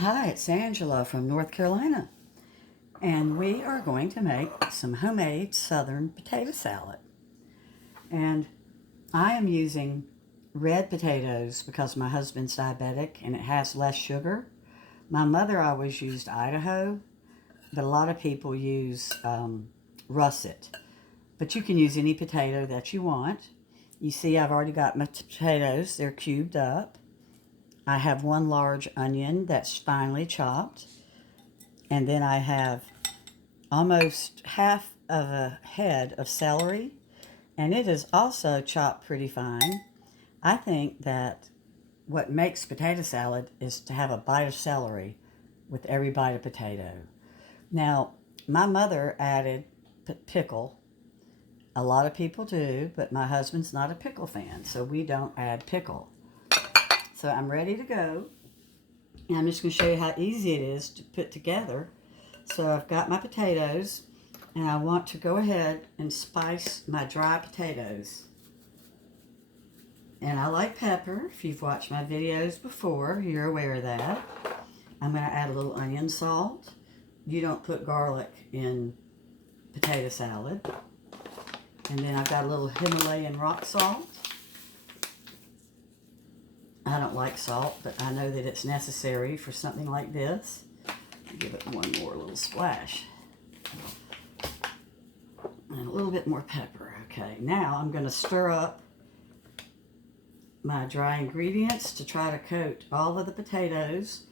Hi, it's Angela from North Carolina, and we are going to make some homemade southern potato salad. And I am using red potatoes because my husband's diabetic and it has less sugar. My mother always used Idaho, but a lot of people use russet. But you can use any potato that you want. You see, I've already got my potatoes, they're cubed up. I have one large onion that's finely chopped. And then I have almost half of a head of celery. And it is also chopped pretty fine. I think that what makes potato salad is to have a bite of celery with every bite of potato. Now, my mother added pickle. A lot of people do, but my husband's not a pickle fan, so we don't add pickle. So I'm ready to go. And I'm just going to show you how easy it is to put together. So I've got my potatoes, and I want to go ahead and spice my dry potatoes. And I like pepper. If you've watched my videos before, you're aware of that. I'm going to add a little onion salt. You don't put garlic in potato salad. And then I've got a little Himalayan rock salt. I don't like salt, but I know that it's necessary for something like this. Give it one more little splash. And a little bit more pepper. Okay, now I'm going to stir up my dry ingredients to try to coat all of the potatoes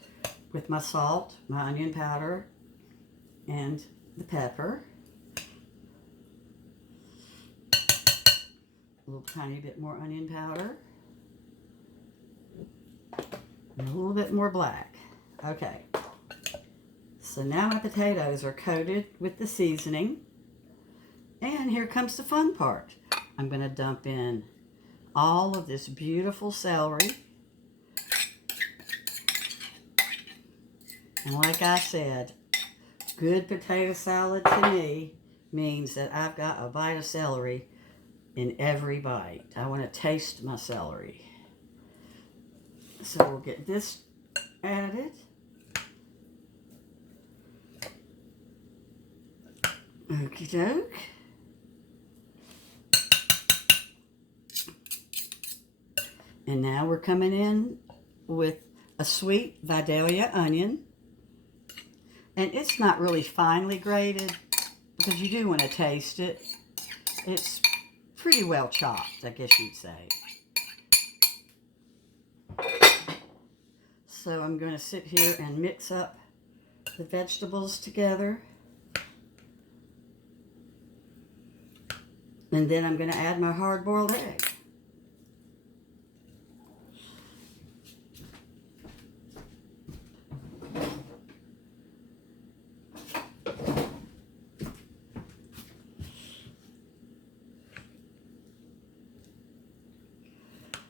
with my salt, my onion powder, and the pepper. A little tiny bit more onion powder. And a little bit more black. Okay. So now my potatoes are coated with the seasoning. And here comes the fun part. I'm going to dump in all of this beautiful celery. And like I said, good potato salad to me means that I've got a bite of celery in every bite. I want to taste my celery. So we'll get this added. Okie doke. And now we're coming in with a sweet Vidalia onion. And it's not really finely grated because you do want to taste it. It's pretty well chopped, I guess you'd say. So I'm going to sit here and mix up the vegetables together. And then I'm going to add my hard-boiled egg.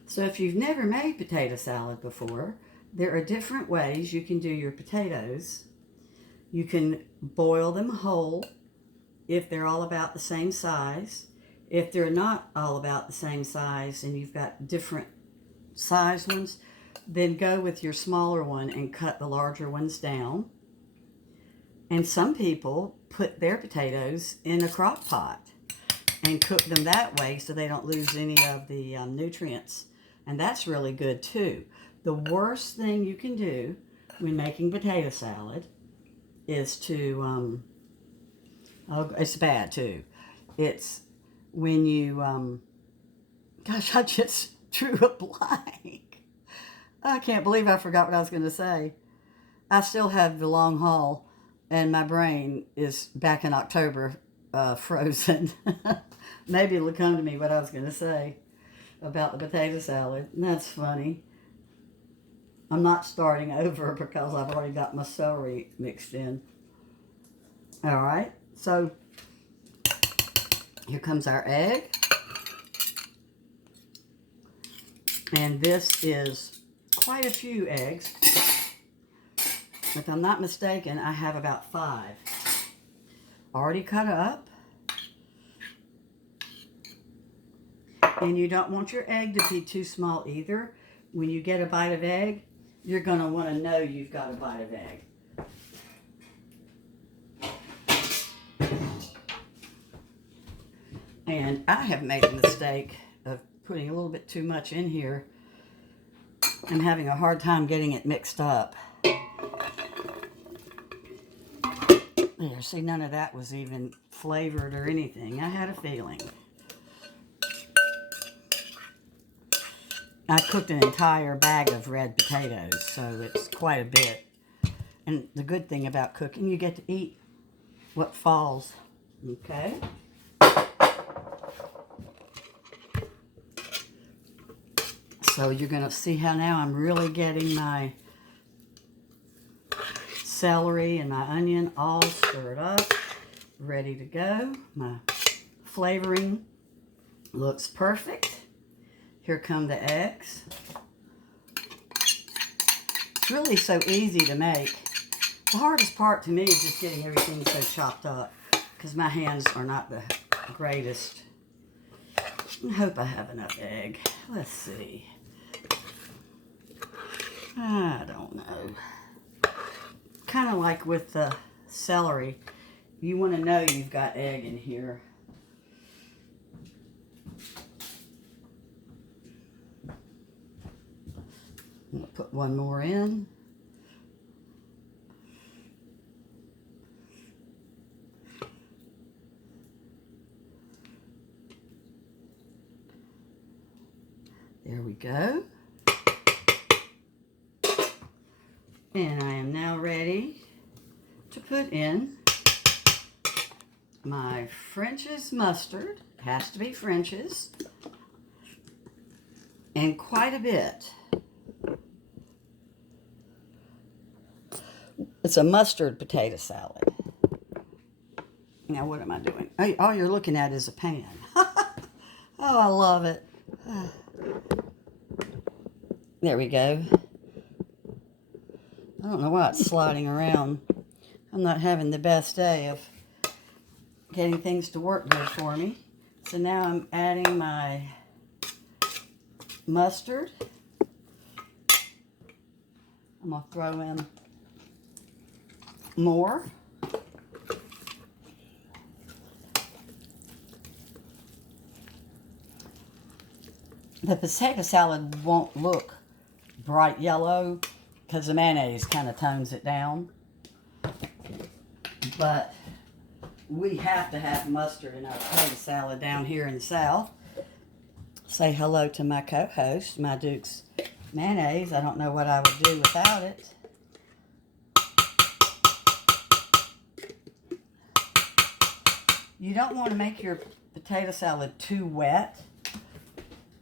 So if you've never made potato salad before, there are different ways you can do your potatoes. You can boil them whole if they're all about the same size. If they're not all about the same size and you've got different size ones, then go with your smaller one and cut the larger ones down. And some people put their potatoes in a crock pot and cook them that way so they don't lose any of the nutrients. And that's really good too. The worst thing you can do when making potato salad is to, it's bad too. It's when you, gosh, I just drew a blank. I can't believe I forgot what I was going to say. I still have the long haul and my brain is back in October frozen. Maybe it'll come to me what I was going to say about the potato salad. That's funny. I'm not starting over because I've already got my celery mixed in. All right, so here comes our egg. And this is quite a few eggs. If I'm not mistaken, I have about 5. Already cut up. And you don't want your egg to be too small either. When you get a bite of egg, you're going to want to know you've got a bite of egg. And I have made the mistake of putting a little bit too much in here and having a hard time getting it mixed up. There, see, none of that was even flavored or anything. I had a feeling. I cooked an entire bag of red potatoes, so it's quite a bit. And the good thing about cooking, you get to eat what falls. Okay? So you're going to see how now I'm really getting my celery and my onion all stirred up, ready to go. My flavoring looks perfect. Here come the eggs. It's really so easy to make. The hardest part to me is just getting everything so chopped up because my hands are not the greatest. I hope I have enough egg. Let's see. I don't know. Kind of like with the celery, you want to know you've got egg in here. I'm going to put one more in. There we go. And I am now ready to put in my French's mustard. It has to be French's. And quite a bit. It's a mustard potato salad. Now what am I doing? All you're looking at is a pan. Oh, I love it. There we go. I don't know why it's sliding around. I'm not having the best day of getting things to work good for me. So now I'm adding my mustard. I'm going to throw in more. The potato salad won't look bright yellow because the mayonnaise kind of tones it down. But we have to have mustard in our potato salad down here in the South. Say hello to my co-host, My Duke's Mayonnaise. I don't know what I would do without it. You don't want to make your potato salad too wet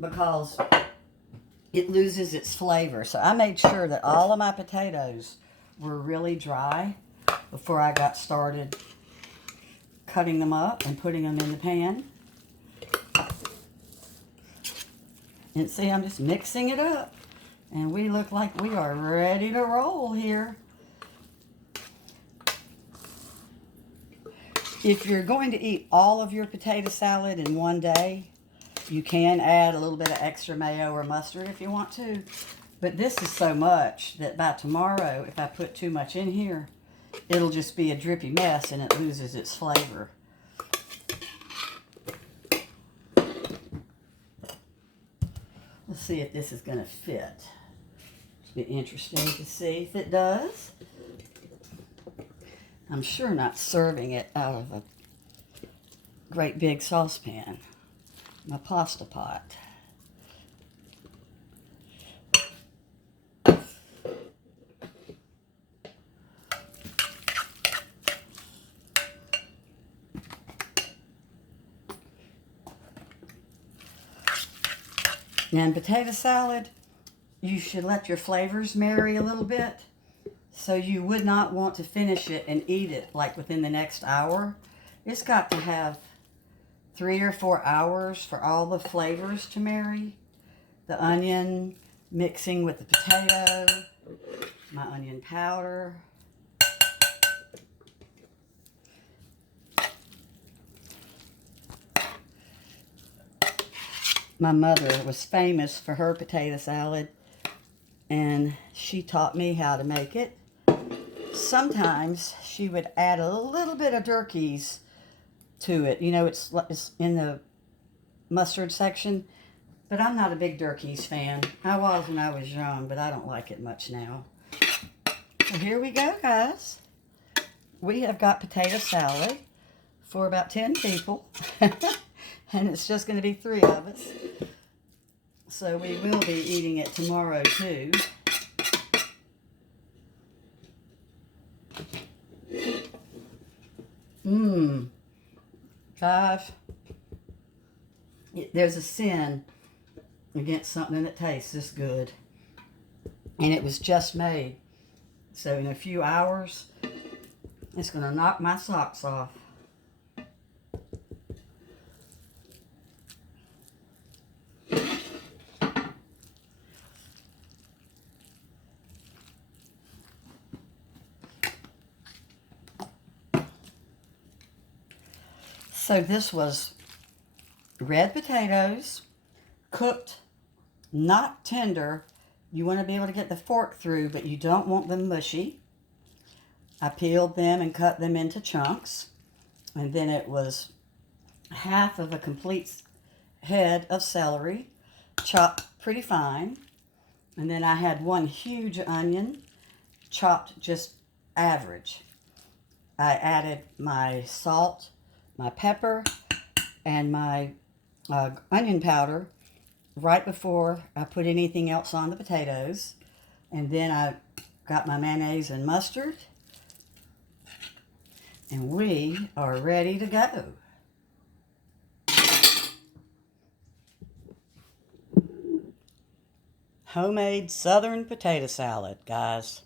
because it loses its flavor. So I made sure that all of my potatoes were really dry before I got started cutting them up and putting them in the pan. And see, I'm just mixing it up. And we look like we are ready to roll here. If you're going to eat all of your potato salad in one day, you can add a little bit of extra mayo or mustard if you want to. But this is so much that by tomorrow, if I put too much in here, it'll just be a drippy mess and it loses its flavor. Let's see if this is going to fit. It'll be interesting to see if it does. I'm sure not serving it out of a great big saucepan. My pasta pot. Now in potato salad, you should let your flavors marry a little bit. So you would not want to finish it and eat it like within the next hour. It's got to have 3 or 4 hours for all the flavors to marry. The onion mixing with the potato, my onion powder. My mother was famous for her potato salad. and she taught me how to make it. Sometimes she would add a little bit of jerkies to it. You know, it's in the mustard section, but I'm not a big jerkies fan. I was when I was young, but I don't like it much now. So here we go, guys. We have got potato salad for about 10 people, and it's just going to be 3 of us. So we will be eating it tomorrow, too. Guys, there's a sin against something that tastes this good. And it was just made. So in a few hours, it's going to knock my socks off. So this was red potatoes, cooked, not tender. You want to be able to get the fork through, but you don't want them mushy. I peeled them and cut them into chunks. And then it was half of a complete head of celery, chopped pretty fine. And then I had 1 huge onion, chopped just average. I added my salt, my pepper, and my onion powder right before I put anything else on the potatoes. And then I got my mayonnaise and mustard. And we are ready to go. Homemade Southern potato salad, guys.